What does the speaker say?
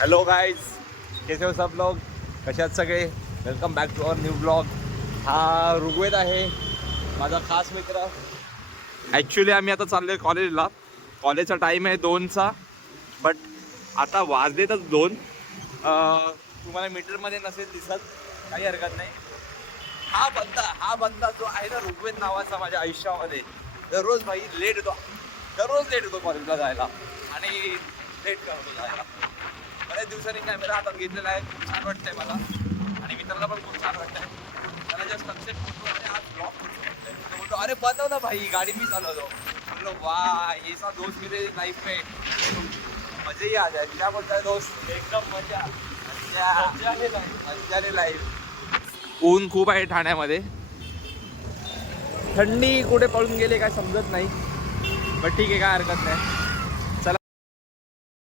Hello guys, कैसे हो सब लोग? कसे आहात सगळे? Welcome back to our new blog. हा ऋग्वेद आहे, माझा खास मित्र. ॲक्च्युली आम्ही आता चाललो आहे कॉलेजला. कॉलेजचा टाईम आहे 2चा, बट आता वाजलेतच 2. तुम्हाला मीटरमध्ये नसेल दिसत, काही हरकत नाही. हा बंदा जो आहे ना ऋग्वेद नावाचा, माझ्या आयुष्यामध्ये दररोज भाई लेट येतो. दररोज लेट येतो कॉलेजला जायला आणि लेट करतो जायला. बऱ्याच दिवसांनी कॅमेरा हातात घेतलेला आहे, खूप छान वाटतंय मला आणि मित्राला पण खूप छान वाटतंय. त्याला जस्ट कन्सेप्ट होतो आणि आज ब्लॉग करू वाटतंय. तो बोलतो अरे बनव ना भाई, गाडी मी चालवतो. बोललो वाह, ऐसा दोस्त मेरे लाइफ में मजे ही आ जाए. क्या बोलता है दोस्त? एकदम मजा. मजा लाईफ. ऊन खूप आहे ठाण्यामध्ये, थंडी कुठे पळून गेले काय समजत नाही, पण ठीक आहे, काय हरकत नाही.